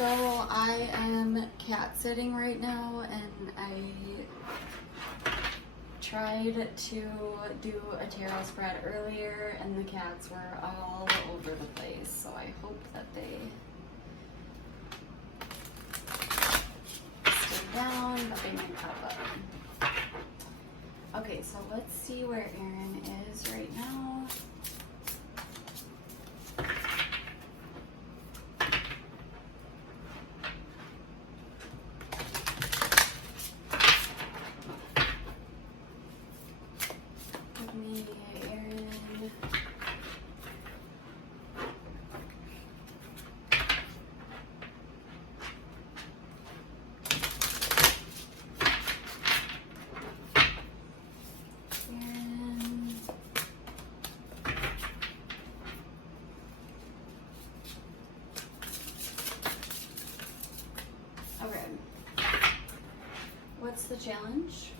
So I am cat sitting right now, and I tried to do a tarot spread earlier and the cats were all over the place, so I hope that they stay down, but they might pop up. Okay, so let's see where Erin is right now. Give me Erin. Okay. What's the challenge?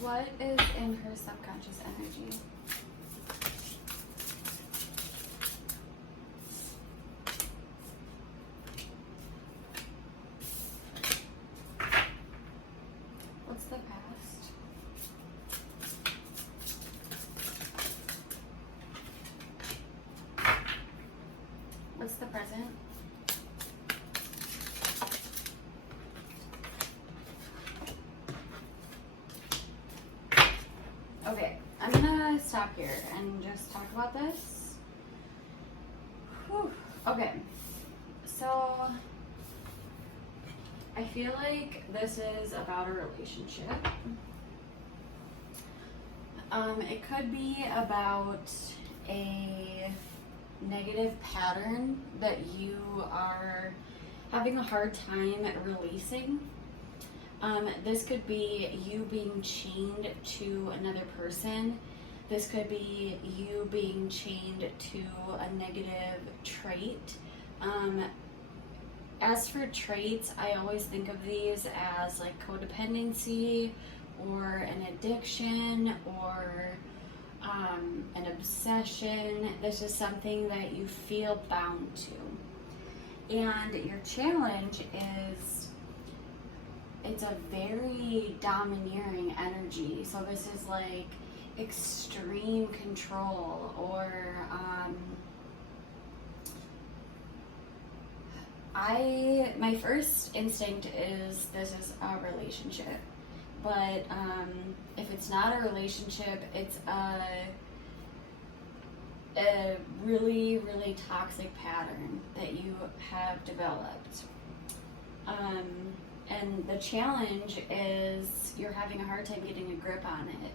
What is in her subconscious energy? What's the past? What's the present? Okay, I'm gonna stop here and just talk about this. Whew. Okay, so I feel like this is about a relationship. It could be about a negative pattern that you are having a hard time releasing. This could be you being chained to another person. This could be you being chained to a negative trait. As for traits, I always think of these as like codependency or an addiction or an obsession. This is something that you feel bound to. And your challenge is, it's a very domineering energy. So this is like extreme control or my first instinct is this is a relationship, but if it's not a relationship, it's a really, really toxic pattern that you have developed. And the challenge is you're having a hard time getting a grip on it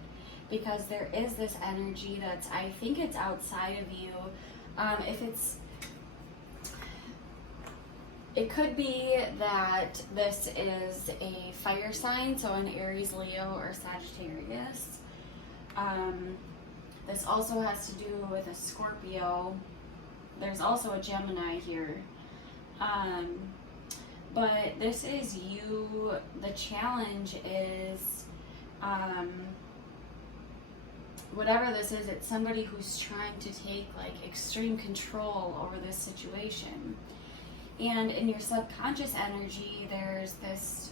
because there is this energy that's, I think it's outside of you. It could be that this is a fire sign, so an Aries, Leo, or Sagittarius. This also has to do with a Scorpio. There's also a Gemini here. But this is you. The challenge is, whatever this is, it's somebody who's trying to take like extreme control over this situation. And in your subconscious energy, there's this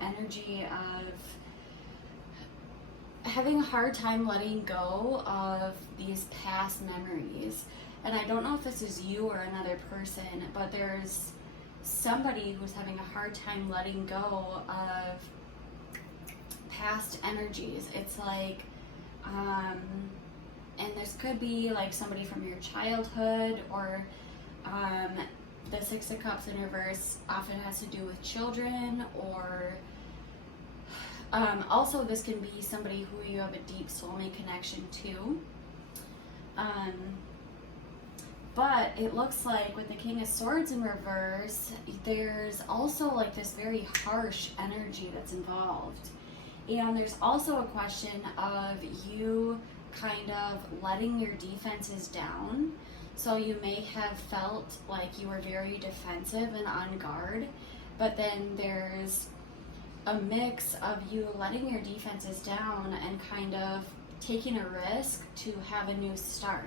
energy of having a hard time letting go of these past memories. And I don't know if this is you or another person, but there's somebody who's having a hard time letting go of past energies. It's like, and this could be like somebody from your childhood, or the Six of Cups in reverse often has to do with children, or also this can be somebody who you have a deep soulmate connection to. But it looks like with the King of Swords in reverse, there's also like this very harsh energy that's involved. And there's also a question of you kind of letting your defenses down. So you may have felt like you were very defensive and on guard, but then there's a mix of you letting your defenses down and kind of taking a risk to have a new start.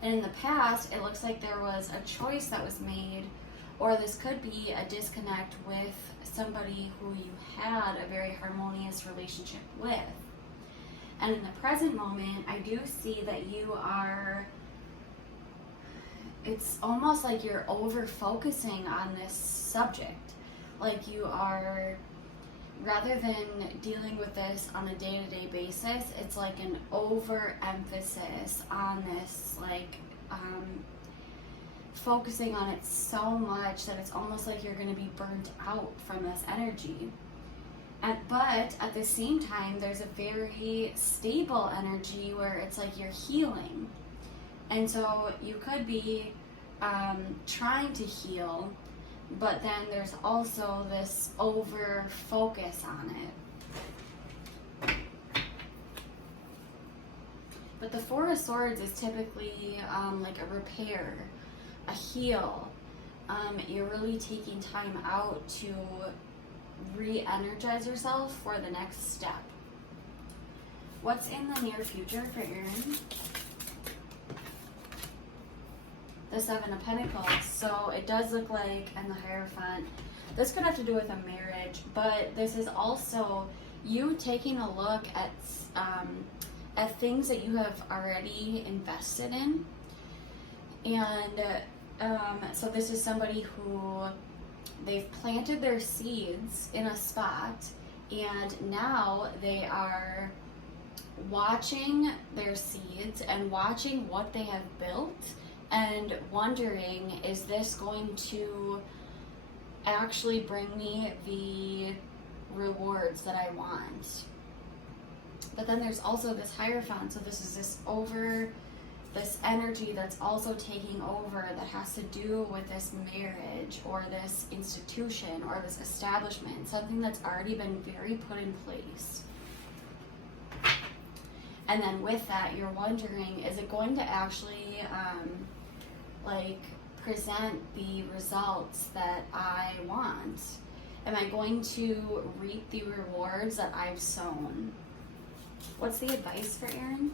And in the past, it looks like there was a choice that was made, or this could be a disconnect with somebody who you had a very harmonious relationship with. And in the present moment, I do see that you are, it's almost like you're over focusing on this subject. Like you are, rather than dealing with this on a day-to-day basis, it's like an overemphasis on this, like focusing on it so much that it's almost like you're going to be burnt out from this energy. But at the same time, there's a very stable energy where it's like you're healing. And so you could be trying to heal, but then there's also this over focus on it. But the Four of Swords is typically like a repair, a heal. You're really taking time out to re-energize yourself for the next step. What's in the near future for Erin? The Seven of Pentacles. So it does look like, and the Hierophant, this could have to do with a marriage, but this is also you taking a look at things that you have already invested in. And so this is somebody who they've planted their seeds in a spot, and now they are watching their seeds and watching what they have built and wondering, is this going to actually bring me the rewards that I want? But then there's also this Hierophant, so this is this energy that's also taking over that has to do with this marriage or this institution or this establishment, something that's already been very put in place. And then with that, you're wondering, is it going to actually present the results that I want? Am I going to reap the rewards that I've sown? What's the advice for Erin?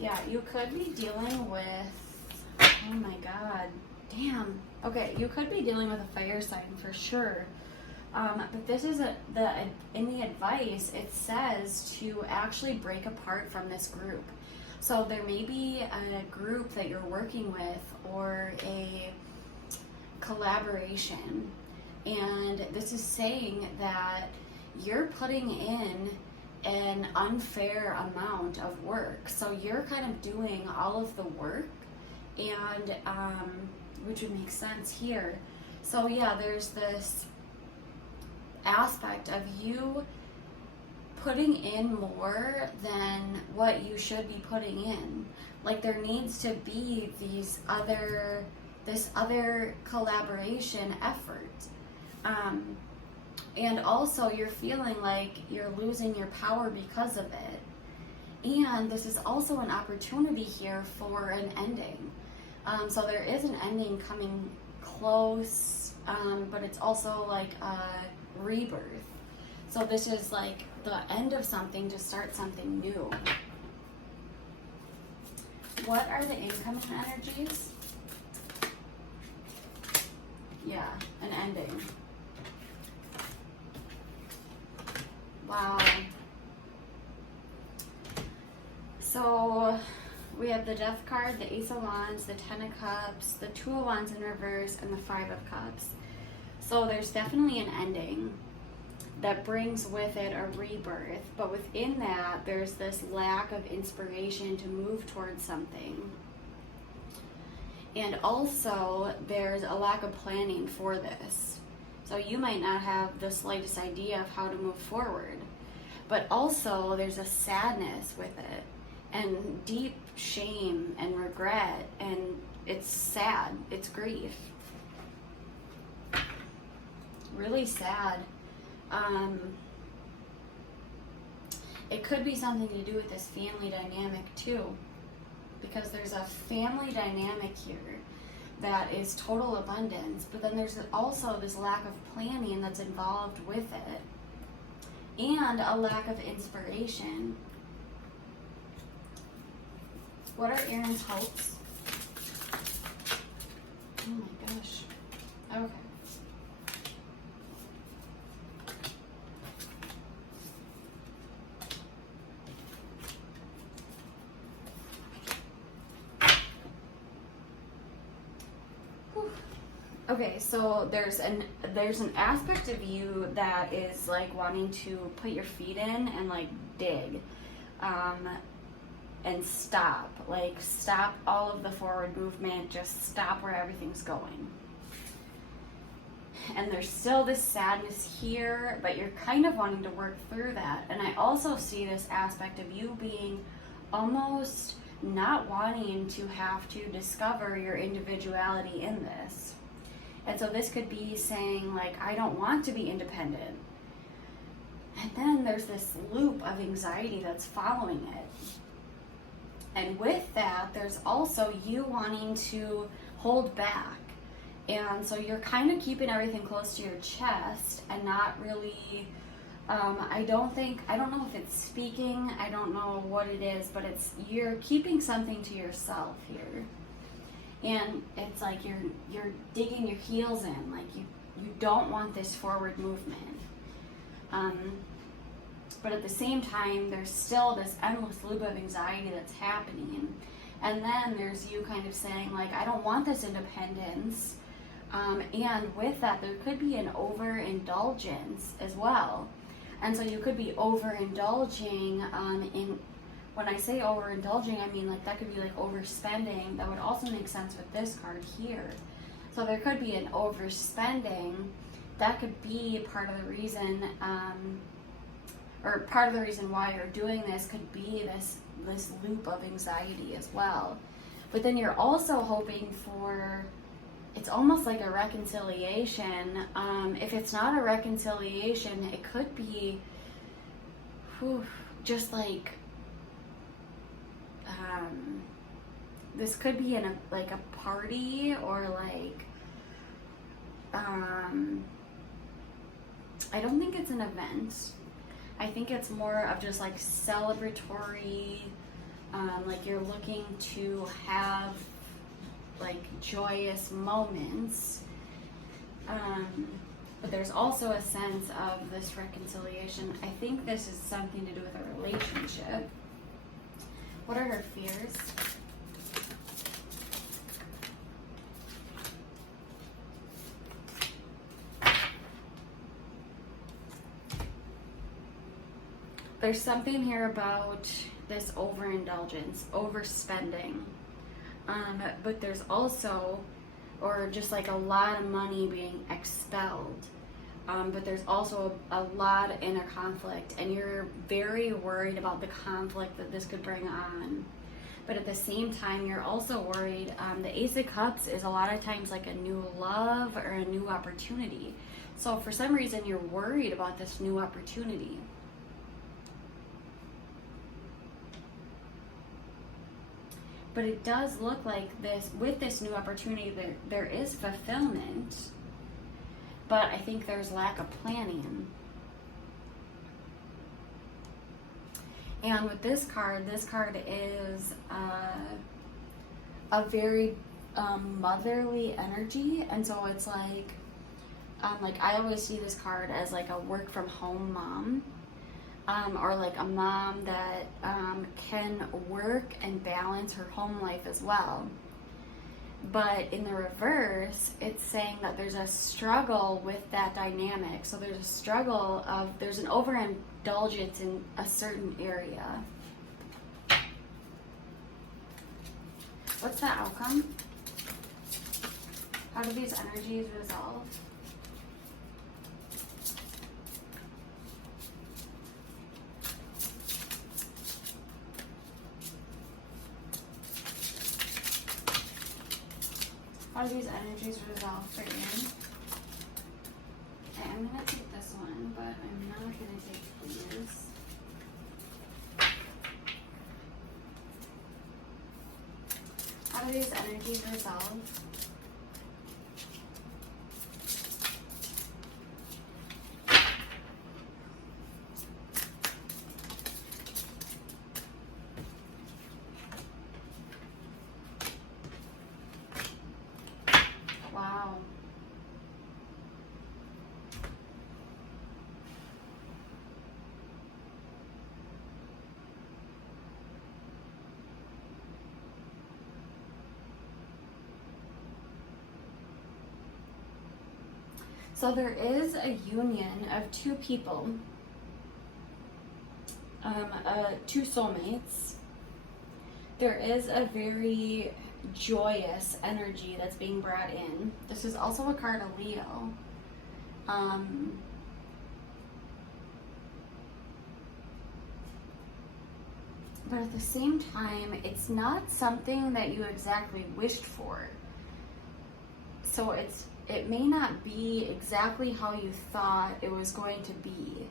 Yeah, you could be dealing with, oh my god, damn. Okay, you could be dealing with a fire sign for sure. But this is in the advice, it says to actually break apart from this group. So there may be a group that you're working with or a collaboration. And this is saying that you're putting in an unfair amount of work. So you're kind of doing all of the work, and which would make sense here. So yeah, there's this aspect of you putting in more than what you should be putting in. Like there needs to be this other collaboration effort. And also you're feeling like you're losing your power because of it. And this is also an opportunity here for an ending. So there is an ending coming close, but it's also like a rebirth. So this is like the end of something to start something new. What are the incoming energies? Yeah, an ending. Wow. So we have the Death card, the Ace of Wands, the Ten of Cups, the Two of Wands in reverse, and the Five of Cups. So there's definitely an ending that brings with it a rebirth, but within that there's this lack of inspiration to move towards something. And also there's a lack of planning for this. So you might not have the slightest idea of how to move forward. But also there's a sadness with it, and deep shame and regret, and it's sad, it's grief. Really sad. It could be something to do with this family dynamic too, because there's a family dynamic here that is total abundance, but then there's also this lack of planning that's involved with it, and a lack of inspiration. What are Erin's hopes? Oh my gosh. Okay. Okay, so there's an aspect of you that is like wanting to put your feet in and like dig, and stop all of the forward movement, just stop where everything's going. And there's still this sadness here, but you're kind of wanting to work through that. And I also see this aspect of you being almost not wanting to have to discover your individuality in this. And so this could be saying, like, I don't want to be independent. And then there's this loop of anxiety that's following it. And with that, there's also you wanting to hold back. And so you're kind of keeping everything close to your chest and not really, I don't know if it's speaking, I don't know what it is, but you're keeping something to yourself here. And it's like you're digging your heels in, like you don't want this forward movement. But at the same time, there's still this endless loop of anxiety that's happening. And then there's you kind of saying, like, I don't want this independence. And with that, there could be an overindulgence as well. And so you could be overindulging when I say overindulging, I mean like that could be like overspending. That would also make sense with this card here. So there could be an overspending. That could be part of the reason, or part of the reason why you're doing this could be this loop of anxiety as well. But then you're also hoping for, it's almost like a reconciliation. If it's not a reconciliation, it could be just like, this could be in a party, or like, I don't think it's an event. I think it's more of just like celebratory, like you're looking to have like joyous moments. But there's also a sense of this reconciliation. I think this is something to do with a relationship. What are her fears? There's something here about this overindulgence, overspending. But there's also, or just like a lot of money being expelled. But there's also a lot of inner conflict, and you're very worried about the conflict that this could bring on. But at the same time, you're also worried. The Ace of Cups is a lot of times like a new love or a new opportunity. So for some reason, you're worried about this new opportunity. But it does look like this, with this new opportunity, there is fulfillment. But I think there's lack of planning. And with this card is a very motherly energy. And so it's like I always see this card as like a work from home mom. Or like a mom that can work and balance her home life as well. But in the reverse, it's saying that there's a struggle with that dynamic. So there's a struggle there's an overindulgence in a certain area. What's the outcome? How do these energies resolve? How do these energies resolve for Erin? Okay, I'm going to take this one, but I'm not going to take these. how these energies resolve? Wow. So there is a union of two people, two soulmates. There is a very joyous energy that's being brought in. This is also a card of Leo. But at the same time, it's not something that you exactly wished for. So it may not be exactly how you thought it was going to be.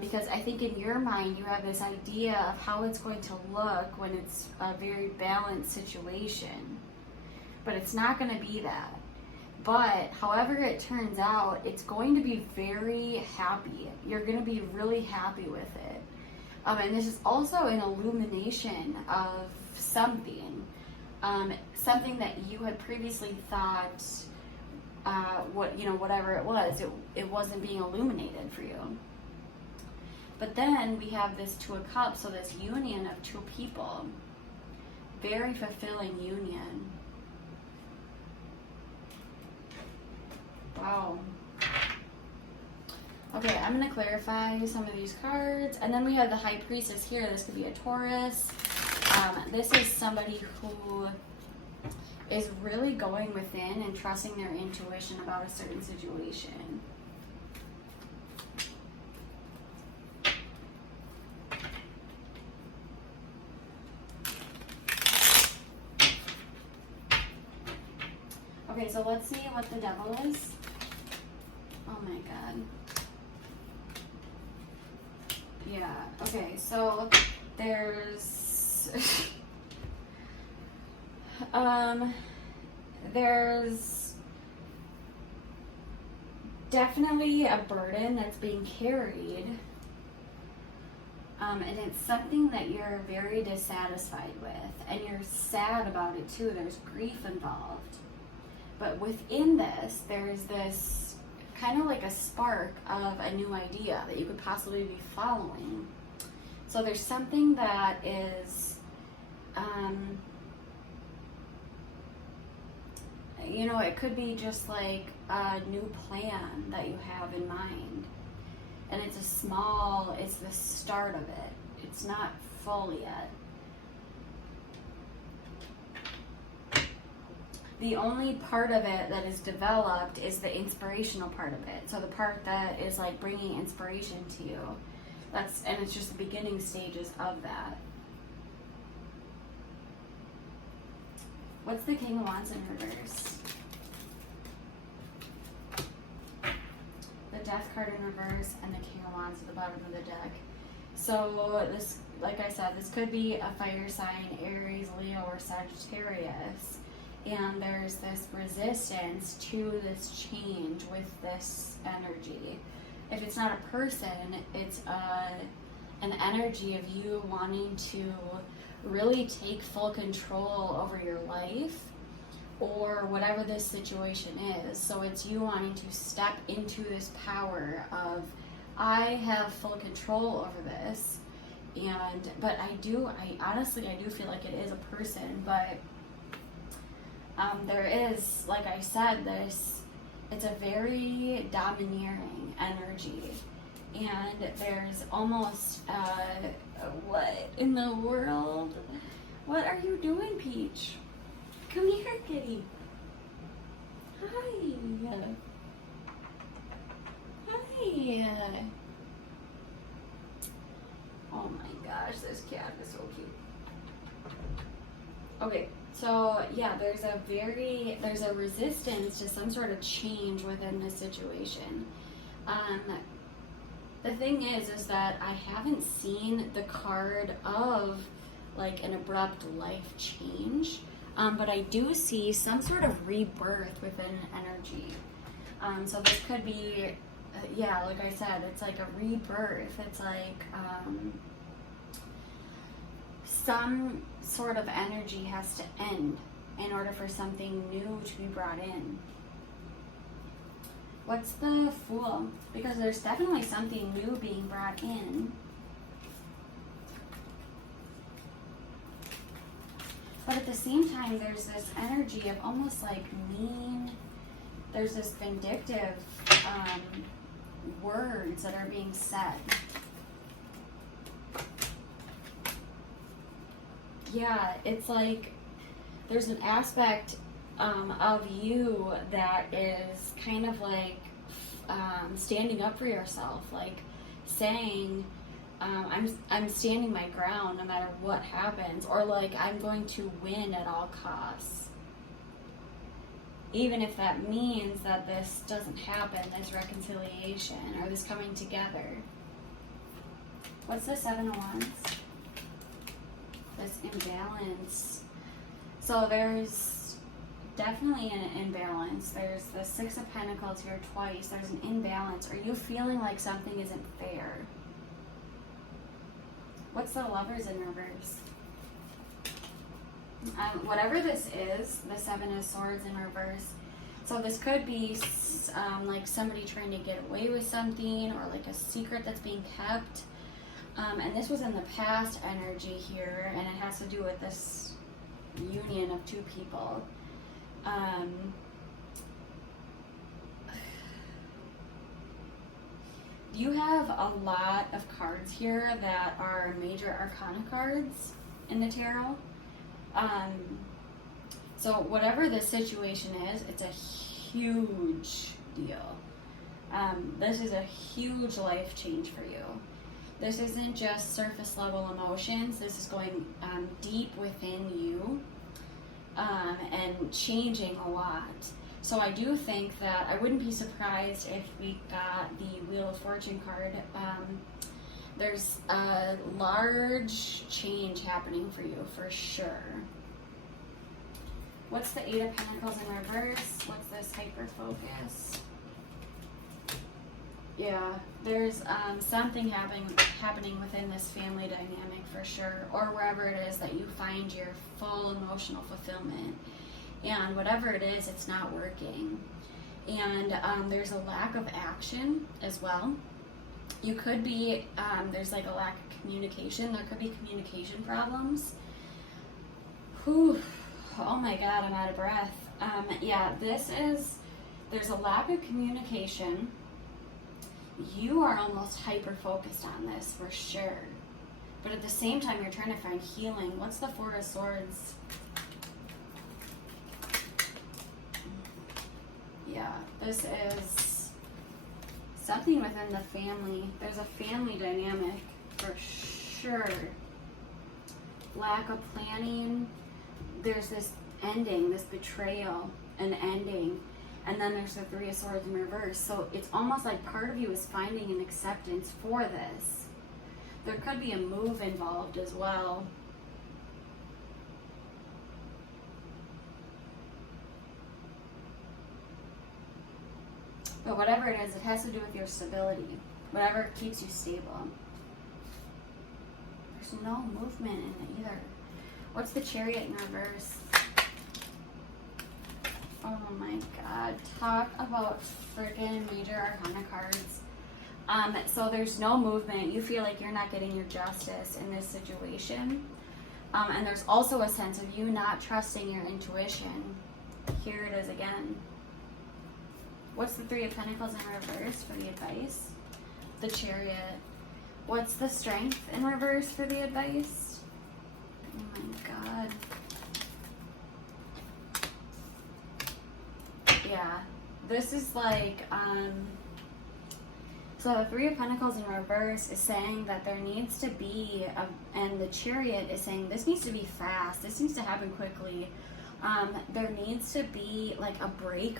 Because I think in your mind you have this idea of how it's going to look when it's a very balanced situation. But it's not going to be that. But however it turns out, it's going to be very happy. You're going to be really happy with it. And this is also an illumination of something. Something that you had previously thought, whatever it was, it wasn't being illuminated for you. But then we have this Two of Cups, so this union of two people. Very fulfilling union. Wow. Okay, I'm going to clarify some of these cards. And then we have the High Priestess here. This could be a Taurus. This is somebody who is really going within and trusting their intuition about a certain situation. Okay, so let's see what the Devil is. Oh my god. Yeah, okay, so there's there's definitely a burden that's being carried, and it's something that you're very dissatisfied with, and you're sad about it too. There's grief involved, but within this there's this kind of like a spark of a new idea that you could possibly be following. So there's something that is, it could be just like a new plan that you have in mind. And it's the start of it. It's not full yet. The only part of it that is developed is the inspirational part of it. So the part that is like bringing inspiration to you. And it's just the beginning stages of that. What's the King of Wands in reverse? The Death card in reverse and the King of Wands at the bottom of the deck. So this, like I said, this could be a fire sign, Aries, Leo, or Sagittarius. And there's this resistance to this change with this energy. If it's not a person, it's an energy of you wanting to really take full control over your life or whatever this situation is. So it's you wanting to step into this power of, I have full control over this. But I honestly do feel like it is a person, but there is, like I said, it's a very domineering energy. And there's almost, what in the world? What are you doing, Peach? Come here, kitty. Hi. Hi. Oh my gosh, this cat is so cute. Okay. So yeah, there's a resistance to some sort of change within this situation. The thing is that I haven't seen the card of like an abrupt life change. But I do see some sort of rebirth within energy. So this could be, yeah, like I said, it's like a rebirth. It's like some sort of energy has to end in order for something new to be brought in. What's the Fool? Because there's definitely something new being brought in. But at the same time, there's this energy of almost like mean, there's this vindictive words that are being said. Yeah, it's like there's an aspect of you that is kind of like standing up for yourself, like saying, I'm standing my ground no matter what happens, or like I'm going to win at all costs. Even if that means that this doesn't happen, this reconciliation or this coming together. What's the Seven of Wands? This imbalance. So there's definitely an imbalance. There's the Six of Pentacles here twice. There's an imbalance. Are you feeling like something isn't fair? What's the Lovers in reverse? Whatever this is, the Seven of Swords in reverse. So this could be like somebody trying to get away with something, or like a secret that's being kept. And this was in the past energy here, and it has to do with this union of two people. You have a lot of cards here that are major arcana cards in the tarot. So whatever the situation is, it's a huge deal. This is a huge life change for you. This isn't just surface level emotions. This is going deep within you and changing a lot. So I do think that I wouldn't be surprised if we got the Wheel of Fortune card. There's a large change happening for you, for sure. What's the Eight of Pentacles in reverse? What's this hyper focus? Yeah, there's something happening within this family dynamic for sure, or wherever it is that you find your full emotional fulfillment. And whatever it is, it's not working. And there's a lack of action as well. You could be, there's like a lack of communication. There could be communication problems. Whew. Oh my God, I'm out of breath. Yeah, there's a lack of communication. You are almost hyper-focused on this for sure. But at the same time, you're trying to find healing. What's the Four of Swords? Yeah, this is something within the family. There's a family dynamic for sure. Lack of planning. There's this ending, this betrayal, an ending. And then there's the Three of Swords in reverse. So it's almost like part of you is finding an acceptance for this. There could be a move involved as well. But whatever it is, it has to do with your stability. Whatever keeps you stable. There's no movement in it either. What's the Chariot in reverse? Oh my God. Talk about friggin' major arcana cards. So there's no movement. You feel like you're not getting your justice in this situation. And there's also a sense of you not trusting your intuition. Here it is again. What's the Three of Pentacles in reverse for the advice? The Chariot. What's the Strength in reverse for the advice? Oh my God. Yeah, this is like, so the Three of Pentacles in reverse is saying that there needs to be, and the Chariot is saying this needs to be fast, this needs to happen quickly. There needs to be like a break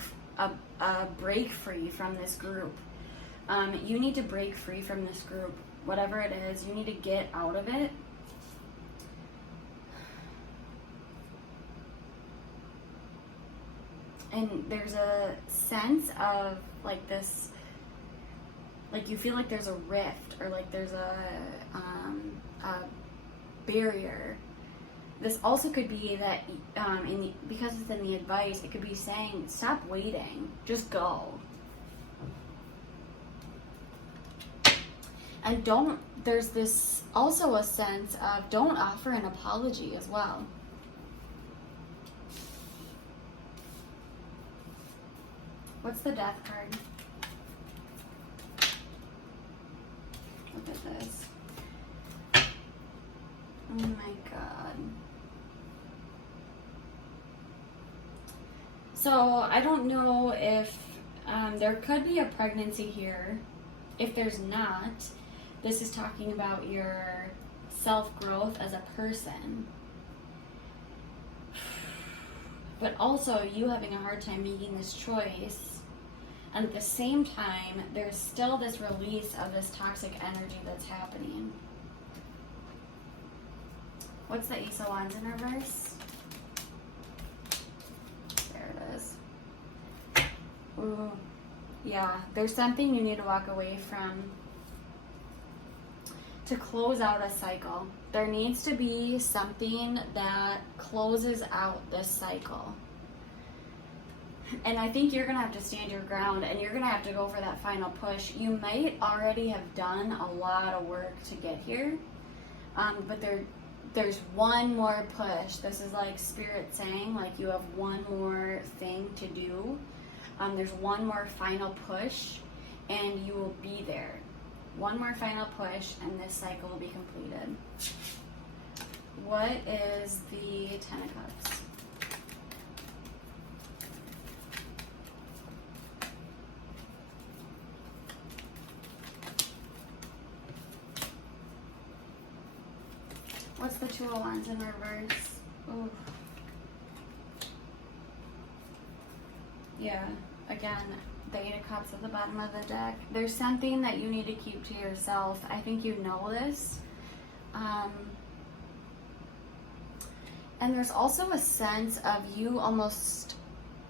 free from this group. You need to break free from this group, whatever it is, you need to get out of it. And there's a sense of like this, like you feel like there's a rift, or like there's a barrier. This also could be that because it's in the advice, it could be saying, stop waiting, just go. And there's this also a sense of don't offer an apology as well. What's the Death card? Look at this. Oh my God. So I don't know if there could be a pregnancy here. If there's not, this is talking about your self-growth as a person. But also you having a hard time making this choice. And at the same time, there's still this release of this toxic energy that's happening. What's the Ace of Wands in reverse? There it is. Ooh, yeah, there's something you need to walk away from to close out a cycle. There needs to be something that closes out this cycle. And I think you're going to have to stand your ground, and you're going to have to go for that final push. You might already have done a lot of work to get here, but there's one more push. This is like Spirit saying, like you have one more thing to do. There's one more final push, and you will be there. One more final push, and this cycle will be completed. What is the Ten of Cups? What's the Two of Wands in reverse? Ooh. Yeah, again, the Eight of Cups at the bottom of the deck. There's something that you need to keep to yourself. I think you know this. And there's also a sense of you almost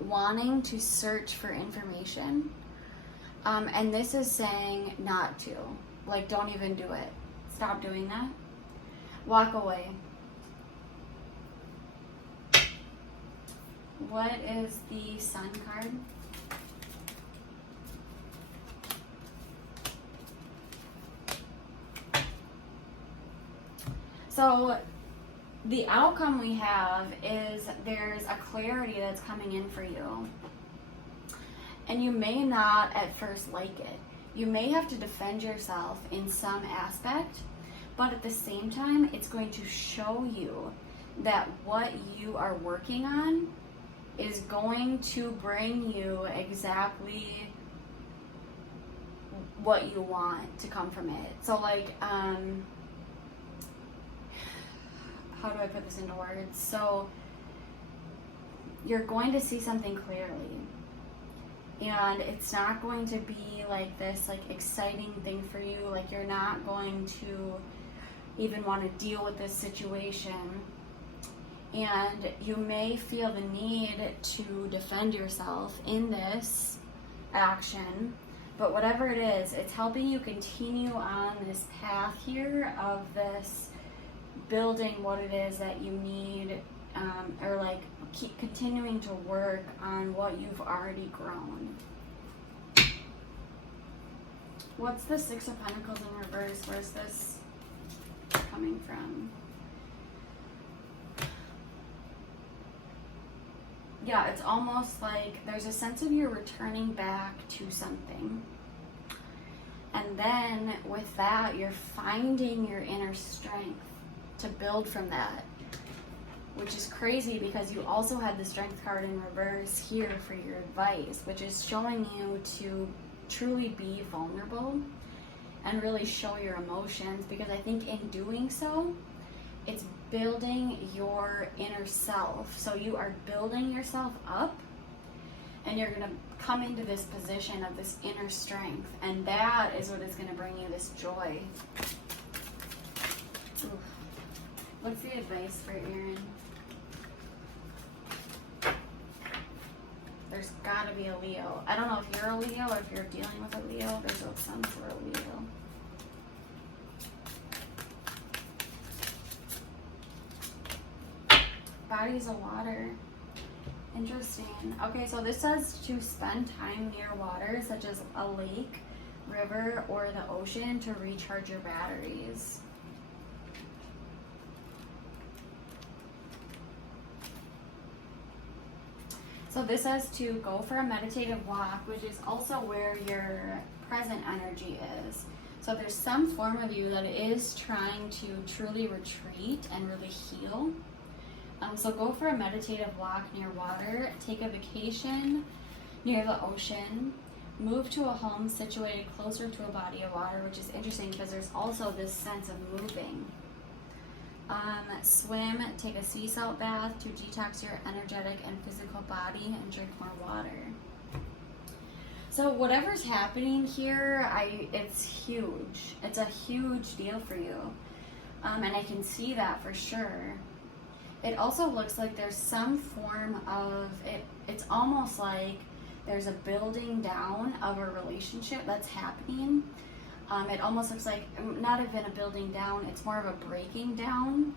wanting to search for information. And this is saying not to. Like, don't even do it. Stop doing that. Walk away. What is the Sun card? So the outcome we have is there's a clarity that's coming in for you. And you may not at first like it. You may have to defend yourself in some aspect, but at the same time, it's going to show you that what you are working on is going to bring you exactly what you want to come from it. So like, how do I put this into words? So you're going to see something clearly, and it's not going to be like this like exciting thing for you. Like you're not going to even want to deal with this situation, and you may feel the need to defend yourself in this action, but whatever it is, it's helping you continue on this path here of this building what it is that you need, or like keep continuing to work on what you've already grown. What's the Six of Pentacles in reverse? Where's this coming from? Yeah, it's almost like there's a sense of you returning back to something. And then with that, you're finding your inner strength to build from that, which is crazy because you also had the Strength card in reverse here for your advice, which is showing you to truly be vulnerable and really show your emotions, because I think in doing so, it's building your inner self. So you are building yourself up, and you're going to come into this position of this inner strength, and that is what is going to bring you this joy. Oof. What's the advice for Erin? There's gotta be a Leo. I don't know if you're a Leo or if you're dealing with a Leo. There's some sort of Leo. Bodies of water. Interesting. Okay, so this says to spend time near water, such as a lake, river, or the ocean to recharge your batteries. So this says to go for a meditative walk, which is also where your present energy is. So there's some form of you that is trying to truly retreat and really heal. So go for a meditative walk near water, take a vacation near the ocean, move to a home situated closer to a body of water, which is interesting because there's also this sense of moving. Swim, take a sea salt bath to detox your energetic and physical body, and drink more water. So whatever's happening here, it's huge. It's a huge deal for you. And I can see that for sure. It also looks like there's some form of, it's almost like there's a building down of a relationship that's happening. It almost looks like, not even a building down, it's more of a breaking down.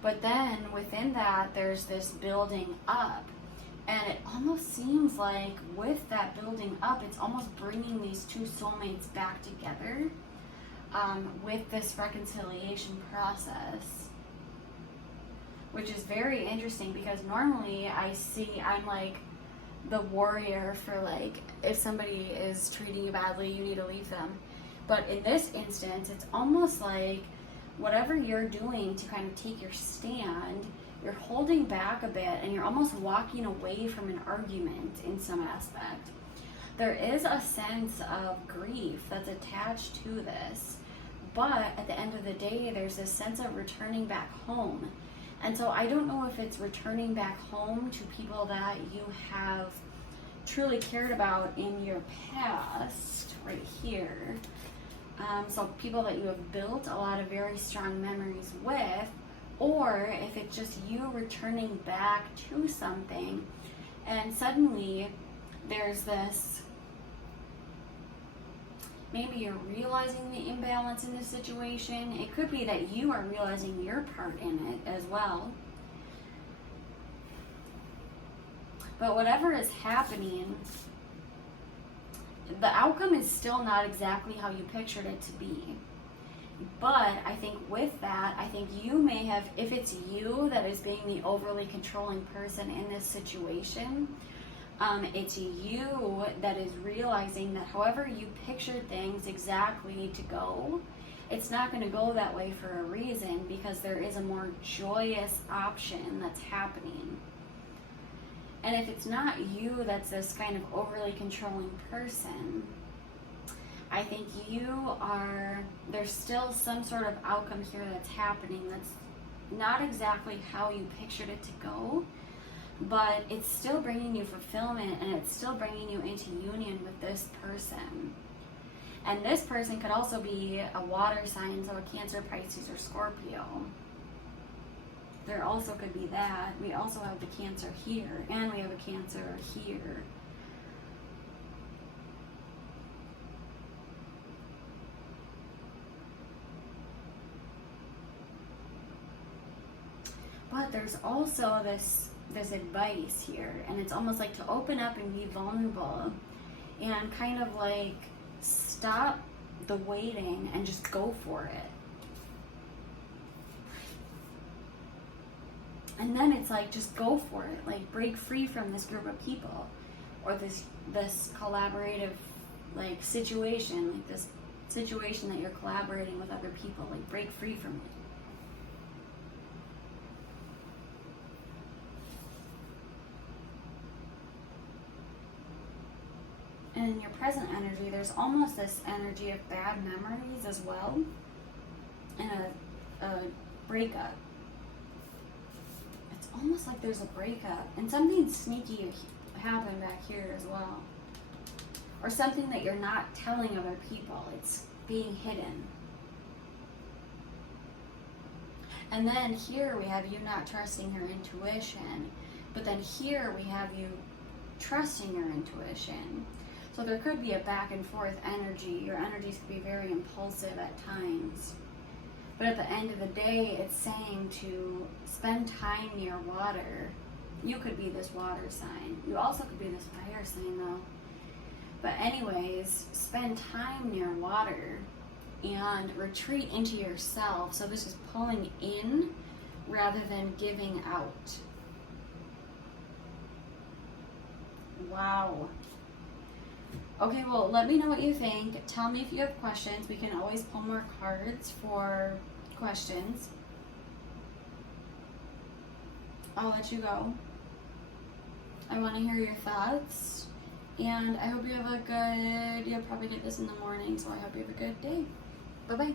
But then within that, there's this building up. And it almost seems like with that building up, it's almost bringing these two soulmates back together with this reconciliation process. Which is very interesting because normally I'm like the warrior for like, if somebody is treating you badly, you need to leave them. But in this instance, it's almost like whatever you're doing to kind of take your stand, you're holding back a bit and you're almost walking away from an argument in some aspect. There is a sense of grief that's attached to this, but at the end of the day, there's this sense of returning back home. And so I don't know if it's returning back home to people that you have truly cared about in your past, right here. So people that you have built a lot of very strong memories with, or if it's just you returning back to something and suddenly there's this, maybe you're realizing the imbalance in this situation. It could be that you are realizing your part in it as well. But whatever is happening, the outcome is still not exactly how you pictured it to be. But I think with that, I think you may have, if it's you that is being the overly controlling person in this situation, it's you that is realizing that however you pictured things exactly to go, it's not going to go that way for a reason, because there is a more joyous option that's happening. And if it's not you that's this kind of overly controlling person, I think there's still some sort of outcome here that's happening that's not exactly how you pictured it to go, but it's still bringing you fulfillment and it's still bringing you into union with this person. And this person could also be a water sign, so a Cancer, Pisces, or Scorpio. There also could be that. We also have the Cancer here, and we have a Cancer here. But there's also this advice here, and it's almost like to open up and be vulnerable and kind of like stop the waiting and just go for it. And then it's like, just go for it. Like, break free from this group of people, or this collaborative like situation, like this situation that you're collaborating with other people. Like, break free from it. And in your present energy, there's almost this energy of bad memories as well, and a breakup. It's almost like there's a breakup, and something sneaky happened back here as well, or something that you're not telling other people. It's being hidden. And then here we have you not trusting your intuition, but then here we have you trusting your intuition. So there could be a back and forth energy. Your energies could be very impulsive at times. But at the end of the day, it's saying to spend time near water. You could be this water sign. You also could be this fire sign though. But anyways, spend time near water and retreat into yourself. So this is pulling in rather than giving out. Wow. Okay, well, let me know what you think. Tell me if you have questions. We can always pull more cards for questions. I'll let you go. I want to hear your thoughts. And I hope you have a good, you'll probably get this in the morning, so I hope you have a good day. Bye-bye.